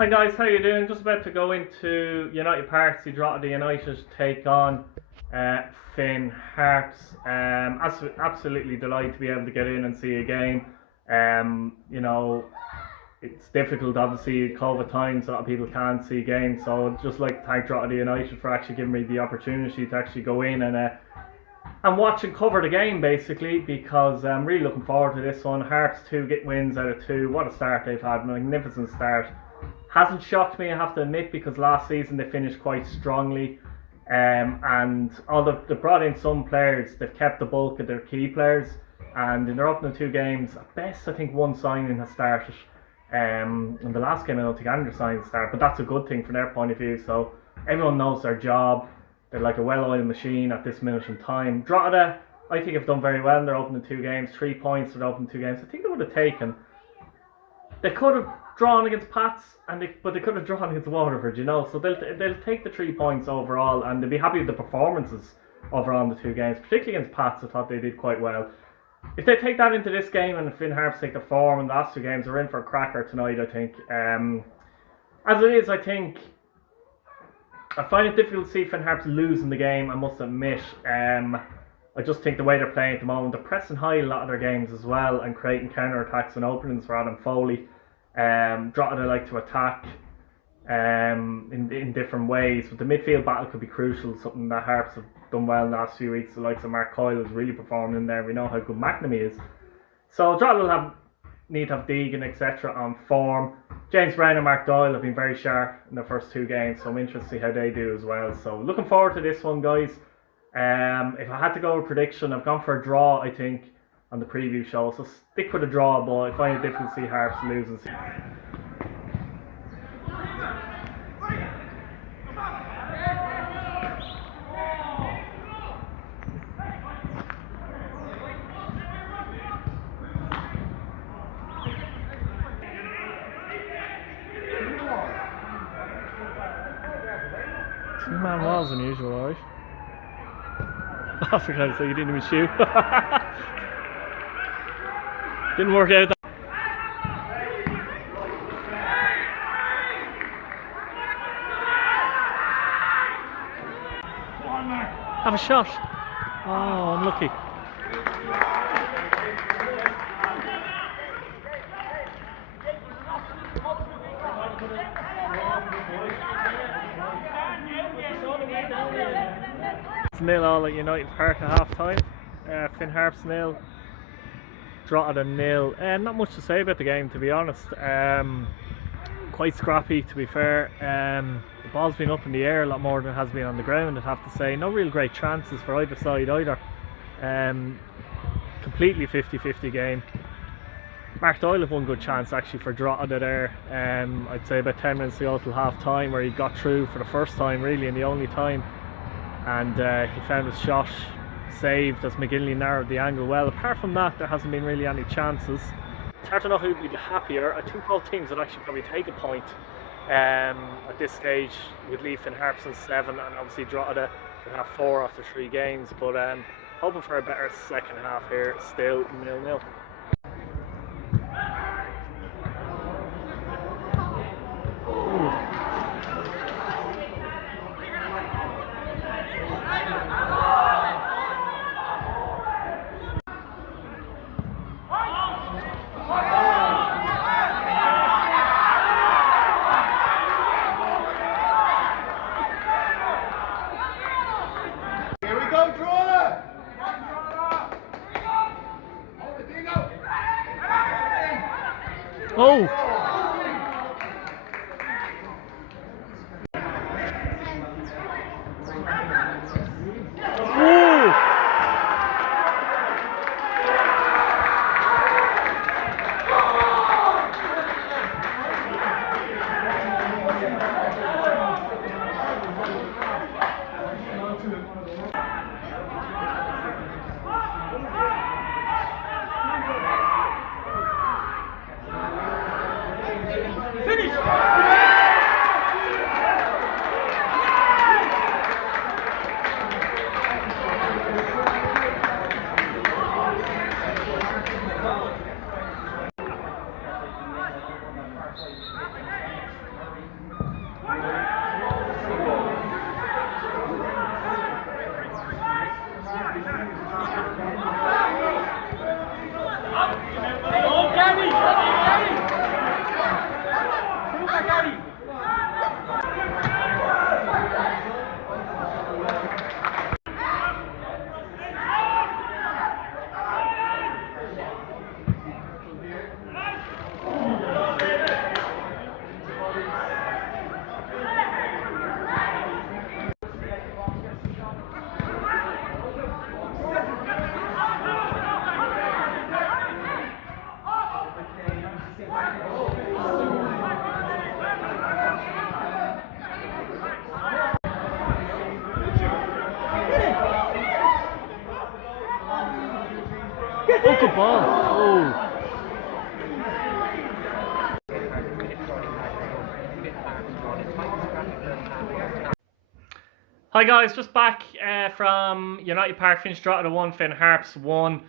Hi guys, how you doing? Just about to go into United Park, see Drogheda United take on Finn Harps. Absolutely delighted to be able to get in and see a game. It's difficult, obviously, COVID times, a lot of people can't see games, so I'd just like to thank Drogheda United for actually giving me the opportunity to actually go in and watch and cover the game, basically, because I'm really looking forward to this one. Harps 2 get wins out of 2. What a start they've had, a magnificent start. Hasn't shocked me, I have to admit, because last season they finished quite strongly. And although they've brought in some players, they've kept the bulk of their key players. And in their opening 2 games, at best, I think one signing has started. In the last game, I don't think any signings started, but that's a good thing from their point of view. So everyone knows their job. They're like a well-oiled machine at this minute in time. Drogheda, I think, have done very well in their opening 2 games. 3 points in their opening 2 games. I think they would have taken. They could have drawn against Pats, but they could have drawn against Waterford, so they'll take the 3 points overall, and they'll be happy with the performances overall in the 2 games, particularly against Pats. I thought they did quite well. If they take that into this game, and if Finn Harps take the form in the last 2 games, they're in for a cracker tonight, I think. As it is, I think I find it difficult to see Finn Harps losing the game, I must admit. I just think the way they're playing at the moment, they're pressing high a lot of their games as well and creating counter-attacks and openings for Adam Foley. Drogheda like to attack in different ways, but the midfield battle could be crucial, something that Harps have done well in the last few weeks. The likes of Mark Coyle has really performed in there. We know how good McNamee is. So Drogheda will need to have Deegan, etc. on form. James Brown and Mark Doyle have been very sharp in the first 2 games, so I'm interested to see how they do as well. So looking forward to this one, guys. If I had to go with a prediction, I've gone for a draw, I think, on the preview show, so stick with a draw, but I find it difficult to see Harps losing. Two-man was unusual, alright. I forgot to say you didn't even shoot. Didn't work out. Have a shot. Oh, unlucky. It's 0-0 at United Park at half time. Finn Harps 0. Drogheda 0. Not much to say about the game, to be honest. Quite scrappy, to be fair. The ball's been up in the air a lot more than it has been on the ground, I'd have to say. No real great chances for either side either. Completely 50-50 game. Mark Doyle had one good chance actually for Drogheda there. I'd say about 10 minutes ago till half time, where he got through for the first time really, and the only time. And he found his shot saved as McGinley narrowed the angle well. Apart from that, there hasn't been really any chances. It's hard to know who would be happier. I think both teams would actually probably take a point at this stage. Would leave Finn Harps in 7, and obviously Drogheda could have 4 after 3 games, but hoping for a better second half here. Still 0-0. Oh! good ball. Oh. Hi guys, just back from United Park. Finished Drogheda 1, Finn Harps 1.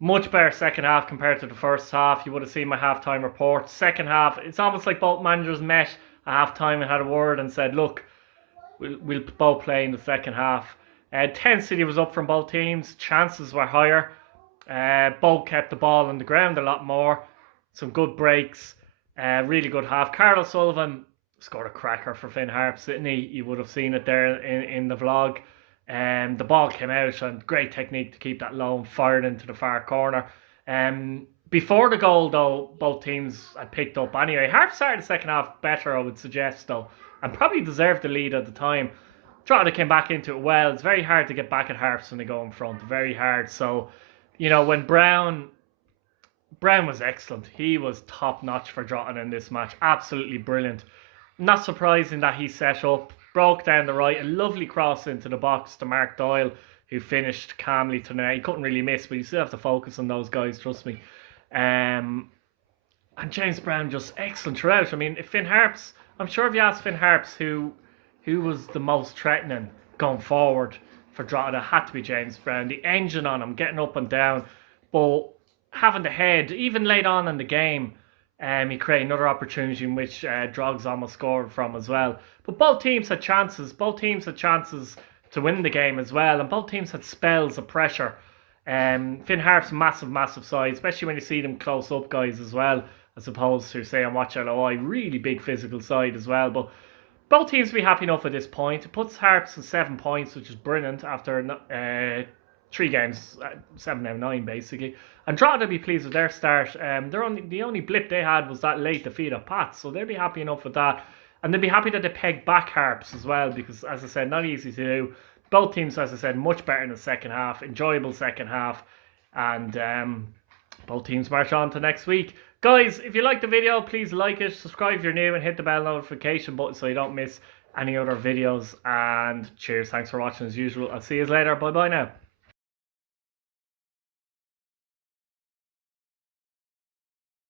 Much better second half compared to the first half. You would have seen my halftime report. Second half, it's almost like both managers met at halftime and had a word and said, look, we'll both play in the second half. Intensity was up from both teams. Chances were higher. Both kept the ball on the ground a lot more. Some good breaks. Really good half. Carl Sullivan scored a cracker for Finn Harps, didn't he? You would have seen it there in the vlog. The ball came out and great technique to keep that low and fired into the far corner. Before the goal, though, both teams had picked up anyway. Harps started the second half better, I would suggest, though, and probably deserved the lead at the time. Drogheda came back into it well. It's very hard to get back at Harps when they go in front. Very hard. So, when Brown was excellent. He was top-notch for Drogheda in this match. Absolutely brilliant. Not surprising that he set up, broke down the right, a lovely cross into the box to Mark Doyle, who finished calmly tonight. He couldn't really miss, but you still have to focus on those guys, trust me. And James Brown just excellent throughout. I mean, if Finn Harps, I'm sure if you ask Finn Harps who was the most threatening going forward for Drogheda, had to be James Brown. The engine on him, getting up and down, but having the head, even late on in the game, he created another opportunity in which Drogs almost scored from as well. But both teams had chances. Both teams had chances to win the game as well. And both teams had spells of pressure. Finn Harps, massive side, especially when you see them close up guys as well, as opposed to, say, on Watch LOI, really big physical side as well. But both teams will be happy enough at this point. It puts Harps at 7 points, which is brilliant after 3 games, 7 out of 9 basically. And Drogheda be pleased with their start. The only blip they had was that late defeat of Pats, so they'll be happy enough with that. And they'll be happy that they pegged back Harps as well, because, as I said, not easy to do. Both teams, as I said, much better in the second half, enjoyable second half, and both teams march on to next week. Guys, if you like the video, please like it, subscribe if you're new, and hit the bell notification button so you don't miss any other videos. And cheers, thanks for watching as usual. I'll see you later. Bye bye now.